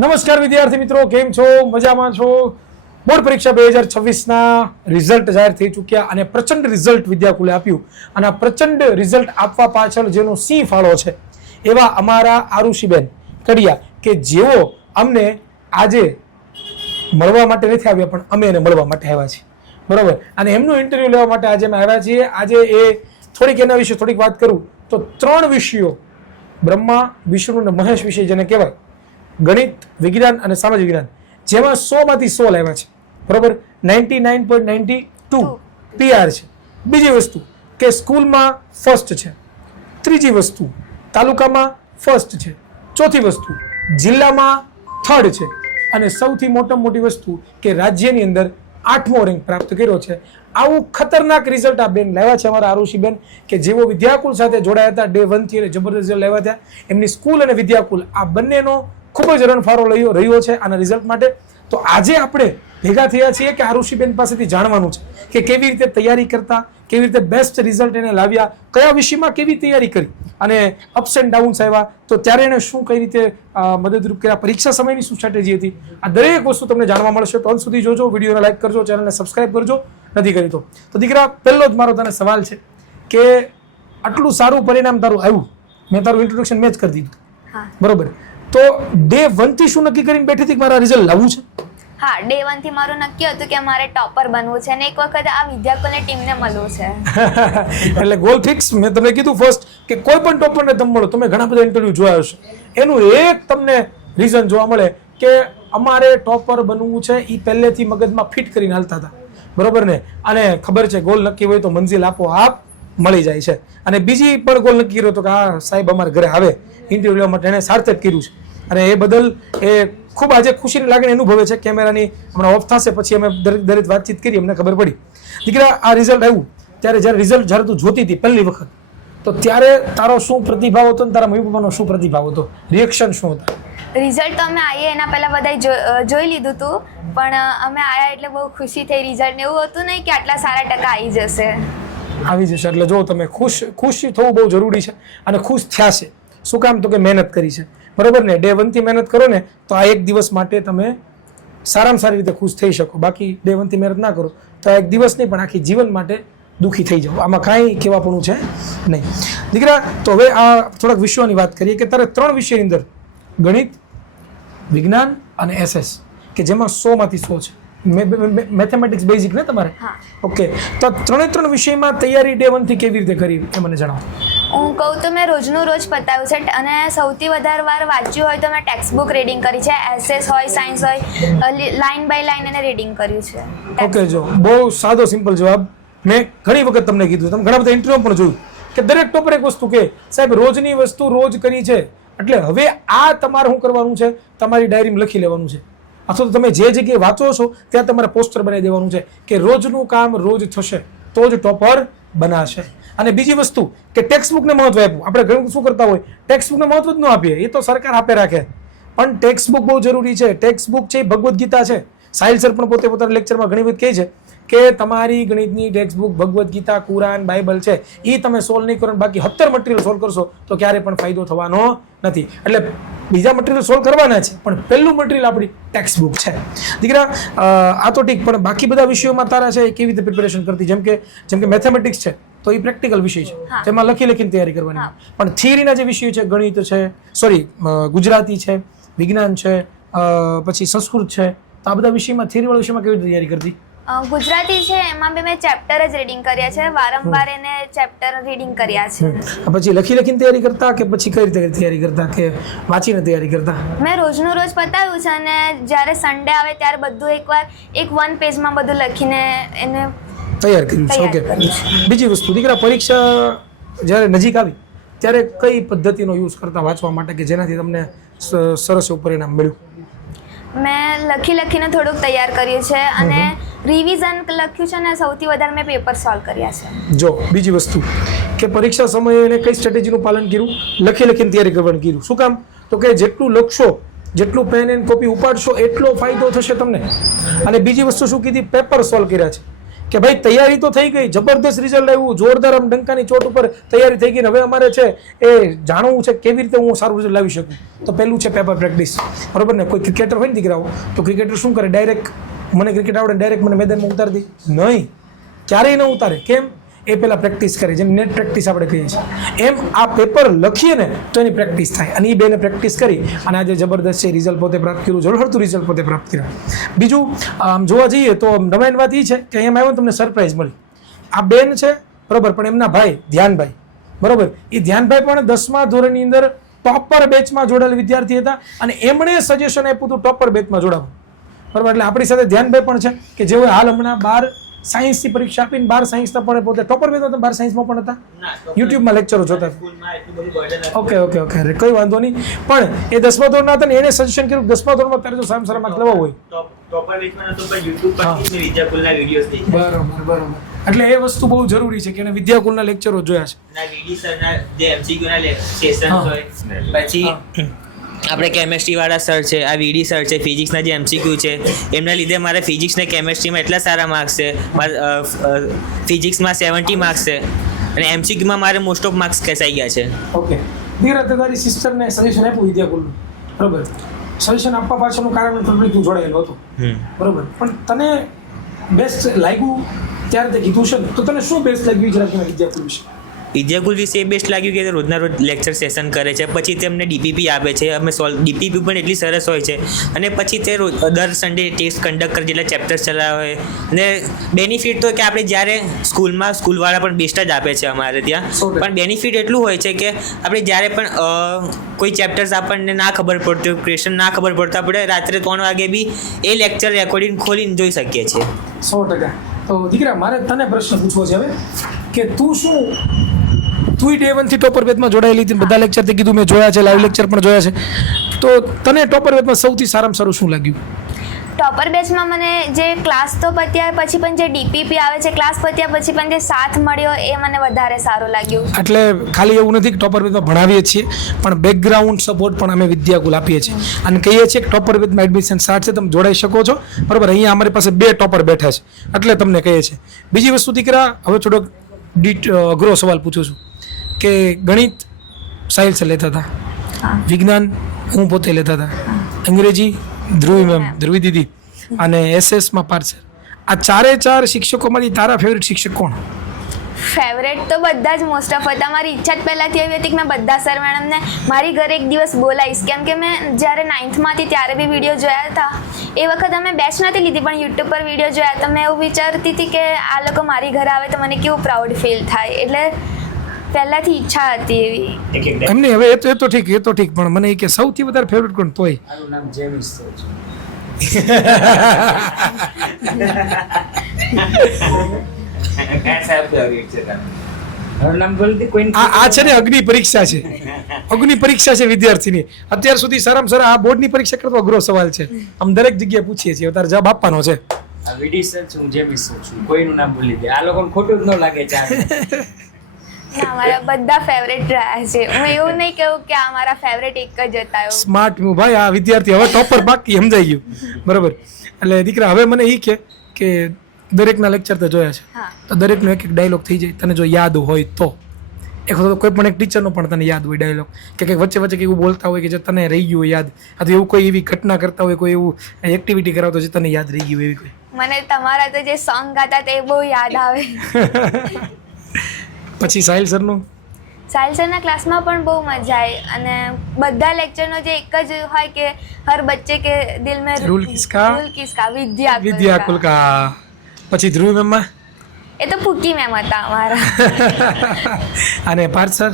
નમસ્કાર વિદ્યાર્થી મિત્રો, કેમ છો? મજામાં છો? બોર્ડ પરીક્ષા 2026ના રિઝલ્ટ જાહેર થઈ ચૂક્યા અને પ્રચંડ રિઝલ્ટ વિદ્યાકુલે આપ્યું. અને આ પ્રચંડ રિઝલ્ટ આપવા પાછળ જેનો સિંહ ફાળો છે એવા અમારા આરુષીબેન કડિયા, કે જેઓ અમને આજે મળવા માટે નથી આવ્યા, પણ અમે એને મળવા માટે આવ્યા છીએ, બરોબર. અને એમનું ઇન્ટરવ્યુ લેવા માટે આજે અમે આવ્યા છીએ. આજે એ થોડીક એના વિશે થોડીક વાત કરું તો 3 વિષયો, બ્રહ્મા, વિષ્ણુ અને મહેશ વિશે જેને કહેવાય, ગણિત, વિજ્ઞાન અને સામાજિક વિજ્ઞાન, જેમાં 100 માંથી 100 લાવ્યા છે, બરોબર. 99.92 PR છે. બીજી વસ્તુ કે સ્કૂલમાં ફર્સ્ટ છે. ત્રીજી વસ્તુ તાલુકામાં ફર્સ્ટ છે. ચોથી વસ્તુ જિલ્લામાં થર્ડ છે. અને સૌથી મોટી વસ્તુ કે રાજ્યની અંદર 8મો રેન્ક પ્રાપ્ત કર્યો છે. આવું ખતરનાક રિઝલ્ટ આ બેન લાવ્યા છે, અમારા આરુષીબેન, કે જેઓ વિદ્યાકુલ સાથે જોડાયા હતા ડે 1 થી અને જબરદસ્ત રિઝલ્ટ લાવ્યા હતા. એમની સ્કૂલ અને વિદ્યાકુલ આ બંનેનો ખૂબ જ રણફારો રહ્યો છે આના રિઝલ્ટ માટે. તો આજે આપણે ભેગા થયા છીએ કે આરુષીબેન પાસેથી જાણવાનું છે કે કેવી રીતે તૈયારી કરતા, કેવી રીતે બેસ્ટ રિઝલ્ટ એને લાવ્યા, કયા વિષયમાં કેવી તૈયારી કરી અને અપ્સ એન્ડ ડાઉન્સ આવ્યા, તો ત્યારે એને શું કઈ રીતે મદદરૂપ કર્યા, પરીક્ષા સમયની શું સ્ટ્રેટેજી હતી, આ દરેક વસ્તુ તમને જાણવા મળશે. તો અંત સુધી જોજો, વિડીયોને લાઈક કરજો, ચેનલને સબસ્ક્રાઇબ કરજો નથી કરી તો દીકરા, પહેલો જ મારો તને સવાલ છે કે આટલું સારું પરિણામ તારું આવ્યું, મેં તારું ઇન્ટ્રોડક્શન મેચ કરી દીધું, બરોબર. તો ડે 1 થી શું નક્કી કરીને બેઠી હતી કે મારા રિઝલ્ટ લાવવું છે? હા, ડે 1 થી મારું નક્કી હતું કે મારે ટોપર બનવું છે અને એક વખત આ વિદ્યાકુલની ટીમને મળવું છે. એટલે ગોલ ફિક્સ. મેં તમને કીધું ફર્સ્ટ કે કોઈ પણ ટોપરને તમે મળો, તમે ઘણા બધા ઇન્ટરવ્યુ જોયા હશે, એનું એક તમને રીઝન જોવા મળે કે અમારે ટોપર બનવું છે. એ પહેલેથી મગજમાં ફિટ કરીને હાલતા હતા, બરોબર ને. અને ખબર છે ગોલ નક્કી હોય તો મંજિલ આપોઆપ મળી જાય છે. અને બીજી પણ ગોલ નક્કી કર્યો હતો કે આ સાહેબ અમારા ઘરે આવે ઇન્ટરવ્યુ લેવા માટે, એને સાર્થક કર્યું છે. અને એ બદલ એ ખૂબ આજે ખુશીની લાગણી અનુભવે છે. કેમેરાની હમણાં ઓફ થશે પછી અમે દરેક વાતચીત કરી, અમને ખબર પડી. દીકરા, આ રિઝલ્ટ આવ્યું ત્યારે જ્યારે તું જોતી હતી પહેલી વખત, તો ત્યારે તારો શું પ્રતિભાવ હતો, તારા મમ્મી પપ્પાનો શું પ્રતિભાવ હતો, રિએક્શન શું હતા? રિઝલ્ટ તો અમે આવીએ એના પહેલા બધા જોઈ લીધું હતું, પણ અમે આવ્યા એટલે બહુ ખુશી થઈ. રિઝલ્ટ એવું હતું નહીં કે આટલા સારા ટકા આવી જશે. એટલે જો તમે ખુશ થવું બહુ જરૂરી છે. અને ખુશ થયા છે શું કામ? તો કે મહેનત કરી છે, બરોબર ને. ડે 1 થી મહેનત કરો ને તો આ એક દિવસ માટે તમે સારામાં સારી રીતે ખુશ થઈ શકો. બાકી ડે 1 થી મહેનત ના કરો તો આ એક દિવસ નહીં પણ આખી જીવન માટે દુઃખી થઈ જાઓ. આમાં કાંઈ કહેવાપણું છે નહીં. દીકરા, તો હવે આ થોડાક વિષયોની વાત કરીએ કે તારે 3 વિષયની અંદર ગણિત, વિજ્ઞાન અને SS, કે જેમાં 100 માંથી 100 છે. મેથેમેટિક્સ બેઝિક ને તમારે? ઓકે. તો 3 વિષયમાં તૈયારી ડે 1 થી કેવી રીતે કરી એ મને જણાવો. હું કહું તો મેં રોજનું રોજ પતાવ્યું છે અને સૌથી વધારે વાર વાંચ્યું હોય તો મેં ટેક્સ્ટ બુક રીડિંગ કરી છે. SS હોય, સાયન્સ હોય, લાઇન બાય લાઇન એને રીડિંગ કર્યું છે. ઓકે, જો બહુ સાદો સિમ્પલ જવાબ. મેં ઘણી વખત તમને કીધું, તમે ઘણા બધા ઇન્ટરવ્યુ પણ જોયું કે દરેક ટોપર એક વસ્તુ કે સાહેબ રોજની વસ્તુ રોજ કરી છે, એટલે હવે આ તમારે શું કરવાનું છે, તમારી ડાયરીમાં લખી લેવાનું છે. અથવા તો તમે જે જગ્યાએ વાંચો છો ત્યાં તમારે પોસ્ટર બનાવી દેવાનું છે કે રોજનું કામ રોજ થશે તો જ ટોપર બનાશે. અને બીજી વસ્તુ કે ટેક્સ્ટ બુકને મહત્વ આપવું. આપણે ઘણું શું કરતા હોય, ટેક્સ્ટ બુકને મહત્વ જ ન આપીએ, એ તો સરકાર આપે રાખે, પણ ટેક્સ્ટ બુક બહુ જરૂરી છે. ટેક્સ્ટ બુક છે એ ભગવદ્ ગીતા છે. સાહિલ સર પણ પોતે પોતાના લેક્ચરમાં ઘણી વખત કહે છે કે તમારી ગણિતની text book Bhagavad Gita, Quran, Bible છે, એ તમે સોલ્વ નહીં કરો, બાકી 70 મટીરિયલ સોલ્વ કરશો તો ક્યારે પણ ફાયદો થવાનો નથી. એટલે બીજા મટીરિયલ સોલ્વ કરવાના છે, પણ પહેલું મટીરિયલ આપણી ટેક્સ્ટ બુક છે. દીકરા, આ તો ઠીક, પણ બાકી બધા વિષયોમાં તારા છે કેવી રીતે પ્રિપેરેશન કરતી? જેમ કે મેથેમેટિક્સ છે તો એ પ્રેક્ટિકલ વિષય છે, તેમાં લખીને તૈયારી કરવાની. પણ થિયરીના જે વિષયો છે, ગણિત છે, ગુજરાતી છે, વિજ્ઞાન છે, પછી સંસ્કૃત છે, તો આ બધા વિષયમાં થિયરીવાળા વિષયમાં કેવી રીતે તૈયારી કરતી? ગુજરાતી છે એમાં બી મેં ચેપ્ટર જ રીડિંગ કર્યા છે, વારંવાર એને ચેપ્ટર રીડિંગ કર્યા છે. પછી લખીને તૈયારી કરતા કે પછી કઈ રીતે તૈયારી કરતા કે વાંચીને તૈયારી કરતા? મેં રોજનું રોજ પતાવ્યું છે અને જ્યારે સન્ડે આવે ત્યારે બધું એકવાર 1 પેજમાં બધું લખીને એને તૈયાર કર્યું છે. ઓકે. બીજી વસ્તુ દીકરા, પરીક્ષા જ્યારે નજીક આવી ત્યારે કઈ પદ્ધતિનો યુઝ કરતા વાંચવા માટે કે જેનાથી તમને સરસ એવું પરિણામ મળ્યું? મેં લખીને થોડુંક તૈયાર કર્યું છે અને રિવિઝન લખ્યું છે અને સૌથી વધારે મેં પેપર સોલ્વ કર્યા છે. જો બીજી વસ્તુ કે પરીક્ષા સમયે એને કઈ સ્ટ્રેટેજીનું પાલન કર્યું? લખીને તૈયારી કરવાનું કર્યું. શું કામ? તો કે જેટલું લખશો, જેટલું પેન એન્ડ કોપી ઉપાડશો એટલો ફાયદો થશે તમને. અને બીજી વસ્તુ શું કીધી? પેપર સોલ્વ કર્યા છે. કે ભાઈ તૈયારી તો થઈ ગઈ, જબરદસ્ત રિઝલ્ટ આવ્યું, જોરદાર આમ ડંકાની ચોટ ઉપર તૈયારી થઈ ગઈ ને હવે અમારે છે એ જાણવું છે કેવી રીતે હું સારું રિઝલ્ટ લાવી શકું. તો પહેલું છે પેપર પ્રેક્ટિસ, બરોબર ને. કોઈ ક્રિકેટર હોય ને દીકરાઓ, તો ક્રિકેટર શું કરે, ડાયરેક્ટ મને ક્રિકેટ આવડે ડાયરેક્ટ મને મેદાનમાં ઉતારી દે નહીં, ક્યારેય ન ઉતારે. કેમ? એ પહેલાં પ્રેક્ટિસ કરે, જેમ નેટ પ્રેક્ટિસ આપણે કહીએ છીએ એમ આ પેપર લખીએ ને તો એની પ્રેક્ટિસ થાય. અને એ બેને પ્રેક્ટિસ કરી અને આજે જબરદસ્ત છે રિઝલ્ટ પોતે પ્રાપ્ત કર્યું, ઝળહળતું રિઝલ્ટ પોતે પ્રાપ્ત કર્યા. બીજું આમ જોવા જઈએ તો નવાઈની વાત એ છે કે અહીંયા આવ્યો તમને સરપ્રાઈઝ મળી. આ બેન છે બરોબર, પણ એમના ભાઈ ધ્યાનભાઈ બરોબર, એ ધ્યાનભાઈ પણ 10મા ધોરણની અંદર ટોપર બેચમાં જોડાયેલ વિદ્યાર્થી હતા અને એમણે સજેશન આપ્યું હતું ટોપર બેચમાં જોડાવું બરોબર. એટલે આપણી સાથે ધ્યાનભાઈ પણ છે કે જેઓ હાલ હમણાં 12 સાયન્સની પરીક્ષા આપીને 12 સાયન્સના પણ પોતે ટોપર બેચમાં હતા, 12 સાયન્સમાં પણ હતા, યુટ્યુબમાં લેક્ચરો જોતા. ઓકે ઓકે ઓકે, અરે કોઈ વાંધો નહીં. પણ એ 10મા ધોરણના હતા ને એને સજેશન કર્યું 10મા ધોરણમાં તારે જો સારા માર્ક લેવા હોય ટોપર બેચમાં નતો પણ YouTube પરથી મેં વિદ્યાકુલના વિડિયોઝ દેખ્યા. બરોબર બરોબર. એટલે એ વસ્તુ બહુ જરૂરી છે કે એને વિદ્યાકુલના લેક્ચરો જોયા છે. ના વીડી સરના જે MCQ ના સેશન્સ હોય, પછી આપણે કેમેસ્ટ્રી વાળા સર છે, આ વીડી સર છે, ફિઝિક્સના જે MCQ છે એમના લીધે મારે ફિઝિક્સ ને કેમેસ્ટ્રીમાં એટલા સારા માર્ક્સ છે. ફિઝિક્સમાં 70 માર્ક્સ છે અને MCQમાં મારે મોસ્ટ ઓફ માર્ક્સ ખેંચાઈ ગયા છે. ઓકે, ધીરે તારી સિસ્ટરને સજેશન આપ્યું વિદ્યાકુલનું બરોબર. સજેશન આપવા પાછળનું કારણ થોડું તું જોડાયેલો હતો બરોબર, પણ તને બેસ્ટ લાગ્યું ત્યારે તે કીધું છે ને, તો તને શું બેસ્ટ લાગ્યું જરા કે વિદ્યાકુલ વિશે? વિદ્યાકુલ વિશે એ બેસ્ટ લાગ્યું કે રોજના રોજ લેક્ચર સેશન કરે છે, પછી તેમને DPP આપે છે, અમે DPP પણ એટલી સરસ હોય છે અને પછી તે દર સન્ડે ટેસ્ટ કન્ડક્ટ કરે, જેટલા ચેપ્ટર્સ ચલાવે. અને બેનિફિટ તો કે આપણે જ્યારે સ્કૂલવાળા પણ બેસ્ટ જ આપે છે અમારે ત્યાં, પણ બેનિફિટ એટલું હોય છે કે આપણે જ્યારે પણ કોઈ ચેપ્ટર્સ આપણને ના ખબર પડતી હોય, ક્વેશ્ચન ના ખબર પડતા, આપણે રાત્રે 3 વાગે બી એ લેક્ચર રેકોર્ડિંગ ખોલીને જોઈ શકીએ છીએ. 100%. તો દીકરા મારે તને પ્રશ્ન પૂછવો છે હવે કે તું ડે 1 થી ટોપર બેચમાં જોડાયેલી હતી, બધા લેક્ચર તે કીધું મેં જોયા છે, લાઈવ લેક્ચર પણ જોયા છે, તો તને ટોપર બેચમાં સૌથી સારામાં સારું શું લાગ્યું? ટોપર બેચમાં મને જે ક્લાસ તો પત્યા પછી પણ જે DPP આવે છે, ક્લાસ પત્યા પછી પણ જે સાથ મળ્યો એ મને વધારે સારું લાગ્યું. એટલે ખાલી એવું નથી કે ટોપર બેચમાં ભણાવીએ છીએ, પણ બેકગ્રાઉન્ડ સપોર્ટ પણ અમે વિદ્યાકુલ આપીએ છીએ અને કહીએ છીએ કે ટોપર બેચમાં એડમિશન સ્ટાર્ટ છે, તમે જોડાઈ શકો છો બરાબર. અહીંયા અમારી પાસે 2 ટોપર બેઠા છે એટલે તમને કહીએ છીએ. બીજી વસ્તુ દીકરા, હવે થોડોક અઘરો સવાલ પૂછું છું કે ગણિત સાહિલ સર લેતા હતા, વિજ્ઞાન હું પોતે લેતા હતા, અંગ્રેજી ધ્રુવી મેમ, ધ્રુવી દીદી અને SS માં પાર્થ સર. આ 4 શિક્ષકોમાંથી તારા ફેવરેટ શિક્ષક કોણ? ફેવરેટ તો બધા જ મોસ્ટ ઓફ હતા. મારી ઈચ્છા જ પહેલાંથી એવી હતી કે મેં બધા સર મેડમને મારી ઘરે એક દિવસ બોલાવીશ, કેમ કે મેં જ્યારે 9thમાં હતી ત્યારે બી વિડીયો જોયા હતા. એ વખત અમે બેચ નથી લીધી પણ યુટ્યુબ પર વિડીયો જોયા તો મેં એવું વિચારતી હતી કે આ લોકો મારી ઘરે આવે તો મને કેવું પ્રાઉડ ફીલ થાય, એટલે પહેલાંથી ઈચ્છા હતી એવી. એમને હવે એ તો ઠીક, પણ મને એ કે સૌથી વધારે ફેવરેટ કોણ? તોય મારું નામ જેમ્સ છે. મારું નામ બોલતી કોઈ આ છે ને અગ્નિ પરીક્ષા છે વિદ્યાર્થીની. અત્યાર સુધી સારામાં સારા આ બોર્ડની પરીક્ષા કરતો અઘરો સવાલ છે, આમ દરેક જગ્યાએ પૂછીએ છીએ, તારે જવાબ આપવાનો છે. આ વીડી સર છું, હું જેમ્સ છું, કોઈનું નામ ભૂલી દે. આ લોકોને ખોટું જ ન લાગે છે. ના, મારા બધા ફેવરેટ રહ્યા છે. હું એવું નહીં કહું કે આ મારા ફેવરેટ એક જ હતા. સ્માર્ટ હું ભાઈ, આ વિદ્યાર્થી હવે ટોપર બાકી સમજાઈ ગયું બરાબર. એટલે દીકરા હવે મને એ કે દરેકના લેક્ચર તો જોયા છે, તો દરેકનો એક ડાયલોગ થઈ જાય તને જો યાદ હોય તો. એક વખત કોઈ પણ એક ટીચરનો પણ તને યાદ હોય ડાયલોગ કે કંઈક વચ્ચે એવું બોલતા હોય કે જે તને રહી ગયું હોય યાદ, અથવા એવું કોઈ એવી ઘટના કરતા હોય, કોઈ એવું એક્ટિવિટી કરાવતો જે તને યાદ રહી ગયું એવી કોઈ? મને તમારા તો જે સોંગ ગાતા તે બહુ યાદ આવે. પછી સાહિલ સરનું? સાહિલ સરના ક્લાસમાં પણ બહુ મજા આવી અને બધા લેક્ચરનો જે એક જ હોય કે હર બચ્ચે કે દિલ મેં રૂલ કિસકા વિદ્યાકુલ કા. પછી ધ્રુવી મેમમાં? એ તો ફૂકી મેમ હતા અમારા. અને પાર્થ સર?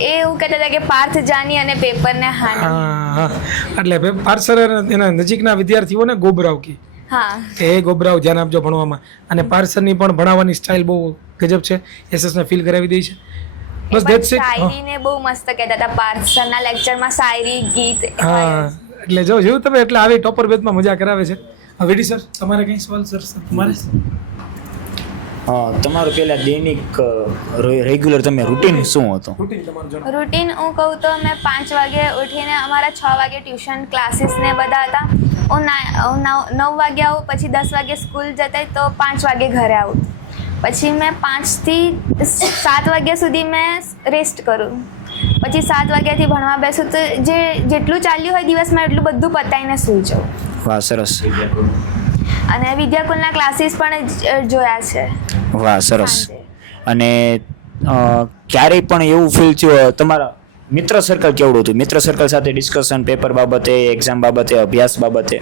એ એવું કહેતા હતા કે પાર્થ જાની અને પેપરને હાની. હા, એટલે પાર્થ સર એના નજીકના વિદ્યાર્થીઓને ગોબરાવ કી. હા, એ ગોબરાવ ધ્યાન આપજો ભણવામાં. અને પાર્થ સરની પણ ભણાવવાની સ્ટાઇલ બહુ ગજબ છે, SS ને ફીલ કરાવી દે છે. બસ ધેટ્સ ઇટ. શાયરીને બહુ મસ્ત કહેતા હતા પાર્થ સરના લેક્ચરમાં, શાયરી ગીત. હા, એટલે જો જેવું તમે એટલે આવી ટોપર બેચમાં મજા કરાવે છે. વીડી સર તમારે કંઈ સવાલ? સર તમારે તમારું પહેલાં દૈનિક રેગ્યુલર તમે રૂટીન શું હતું? રૂટીન તમારું જણાવો. રૂટીન હું કહું તો મેં 5 વાગે ઉઠીને અમારા 6 વાગે ટ્યુશન ક્લાસીસ ને બધા હતા. હું 9 વાગે આવું, પછી 10 વાગે સ્કૂલ જતી તો 5 વાગે ઘરે આવું. પછી મેં 5 થી 7 વાગ્યા સુધી મેં રેસ્ટ કરું. પછી 7 વાગ્યાથી ભણવા બેસું તો જેટલું ચાલ્યું હોય દિવસમાં એટલું બધું પતાવીને સૂઈ જાઉં. વાહ, સરસ. અને વિદ્યાકુલના ક્લાસીસ પણ જોયા છે. વાહ, સરસ. સાંજે. અને ક્યારેય પણ એવું ફીલ થયું તમારા મિત્ર સર્કલ કેવડું હતું? મિત્ર સર્કલ સાથે ડિસ્કશન પેપર બાબતે, એક્ઝામ બાબતે, અભ્યાસ બાબતે?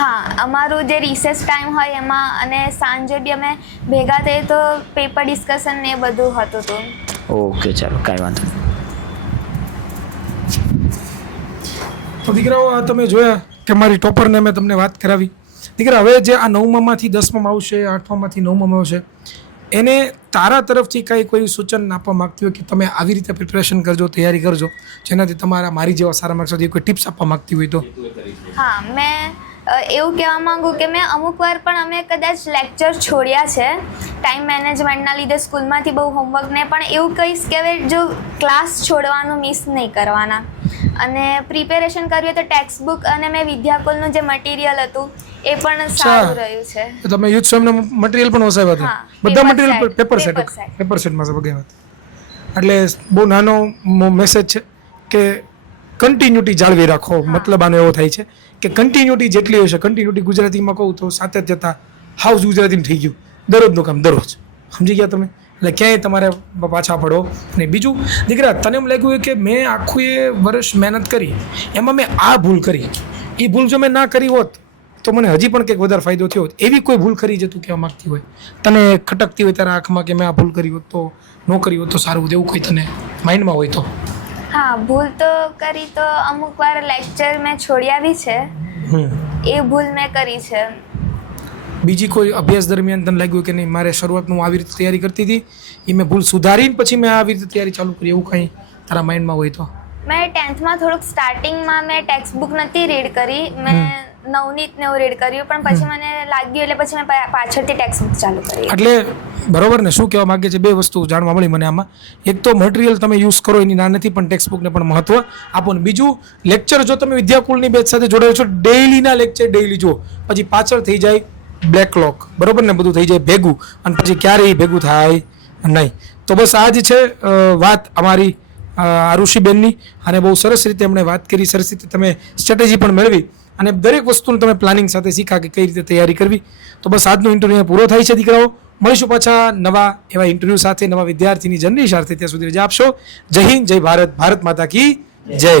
હા, અમારું જે રિસેસ ટાઈમ હોય એમાં અને સાંજે બી અમે ભેગા થઈએ તો પેપર ડિસ્કશન ને એ બધું હતું હતું. ઓકે, ચાલો, કાંઈ વાંધો નહીં. તો દીકરાઓ, આ તમે જોયા કે મારી ટોપરને મેં તમને વાત કરાવી. દીકરા, હવે જે આ 9મામાંથી 10મામાં આવશે, 8મામાંથી 9મામાં આવશે, એને તારા તરફથી કાંઈ કોઈ સૂચન આપવા માગતી હોય કે તમે આવી રીતે પ્રિપરેશન કરજો, તૈયારી કરજો, જેનાથી તમારા મારી જેવા સારા માર્ક્સ સુધી કોઈ ટિપ્સ આપવા માગતી હોય તો? હા, મેં એવું કહેવા માંગુ કે મેં અમુક વાર પણ અમે કદાચ લેક્ચર છોડ્યા છે ટાઈમ મેનેજમેન્ટના લીધે સ્કૂલમાંથી બહુ હોમવર્ક ને, પણ એવું કહીશ કે હવે જો ક્લાસ છોડવાનું મિસ નહીં કરવાના. અને પ્રિપેરેશન કરવી હોય તો ટેક્સ્ટ બુક અને મેં વિદ્યાકુલનું જે મટીરિયલ હતું એ પણ સારું રહ્યું છે. તો તમે યુથ સ્વયંના મટીરિયલ પણ વસાવ્યા હતા? હા, બધા paper material set, paper paper set, set. Paper સેટમાં છે વગાવ્યા હતા. એટલે બહુ નાનો મેસેજ છે કે કન્ટિન્યુટી જાળવી રાખો. મતલબ આનો એવો થાય છે કે કન્ટિન્યુટી જેટલી હોય છે, કન્ટિન્યુટી ગુજરાતીમાં કહું તો સાતત્યતા, હાઉસ ગુજરાતીમાં થઈ ગયું, દરરોજનું કામ દરરોજ. સમજી ગયા તમે? એટલે ક્યાંય તમારે પાછા પડો નહીં. બીજું દીકરા, તને એમ લાગ્યું હોય કે મેં આખું એ વર્ષ મહેનત કરી, એમાં મેં આ ભૂલ કરી, એ ભૂલ જો મેં ના કરી હોત તો મને હજી પણ કંઈક વધારે ફાયદો થયો હોત, એવી કોઈ ભૂલ કરી જે તું કહેવા માગતી હોય, તને ખટકતી હોય તારા આંખમાં કે મેં આ ભૂલ કરી હોત તો ન કરી હોત તો સારું, એવું કોઈ તને માઇન્ડમાં હોય તો? હા, ભૂલ તો કરી તો અમુક વાર લેક્ચર મેં છોડ્યા બી છે, એ ભૂલ મેં કરી છે. બીજી કોઈ અભ્યાસ દરમિયાન તને લાગ્યું કે નહીં મારે શરૂઆતમાં હું આવી રીતે તૈયારી કરતી હતી, એ મેં ભૂલ સુધારીને પછી મેં આવી રીતે તૈયારી ચાલુ કરી, એવું કંઈ તારા માઇન્ડમાં હોય તો? મેં 10thમાં થોડુંક સ્ટાર્ટિંગમાં મેં ટેક્સ્ટ બુક નથી રીડ કરી, મેં નવનીત ને એવું રીડ કર્યું, પણ પછી મને લાગ્યું એટલે પછી મેં પાછળથી ટેક્સ્ટ બુક ચાલુ કરી. એટલે બરોબર ને? શું કહેવા માગે છે? બે વસ્તુ જાણવા મળી મને આમાં. એક તો મટીરિયલ તમે યુઝ કરો એની ના નથી, પણ ટેક્સ્ટ બુકને પણ મહત્વ આપો. ને બીજું, લેક્ચર જો તમે વિદ્યાકુલની બેચ સાથે જોડાયો છો, ડેઇલીના લેક્ચર ડેઇલી જુઓ, પછી પાછળ થઈ જાય બ્લેકલોક, બરોબર ને? બધું થઈ જાય ભેગું, અને પછી ક્યારેય ભેગું થાય નહીં. તો બસ આ જ છે વાત અમારી આરુષિબેનની, અને બહુ સરસ રીતે એમણે વાત કરી, સરસ રીતે તમે સ્ટ્રેટેજી પણ મેળવી, અને દરેક વસ્તુને તમે પ્લાનિંગ સાથે શીખા કે કઈ રીતે તૈયારી કરવી. તો બસ આજનો ઇન્ટરવ્યૂ પૂરો થાય છે દીકરાઓ. મળીશું પાછા નવા એવા ઇન્ટરવ્યૂ સાથે, નવા વિદ્યાર્થીની જર્ની સાથે. ત્યાં સુધી રજા આપશો. જય હિન્દ, જય ભારત, ભારત માતા કી જય.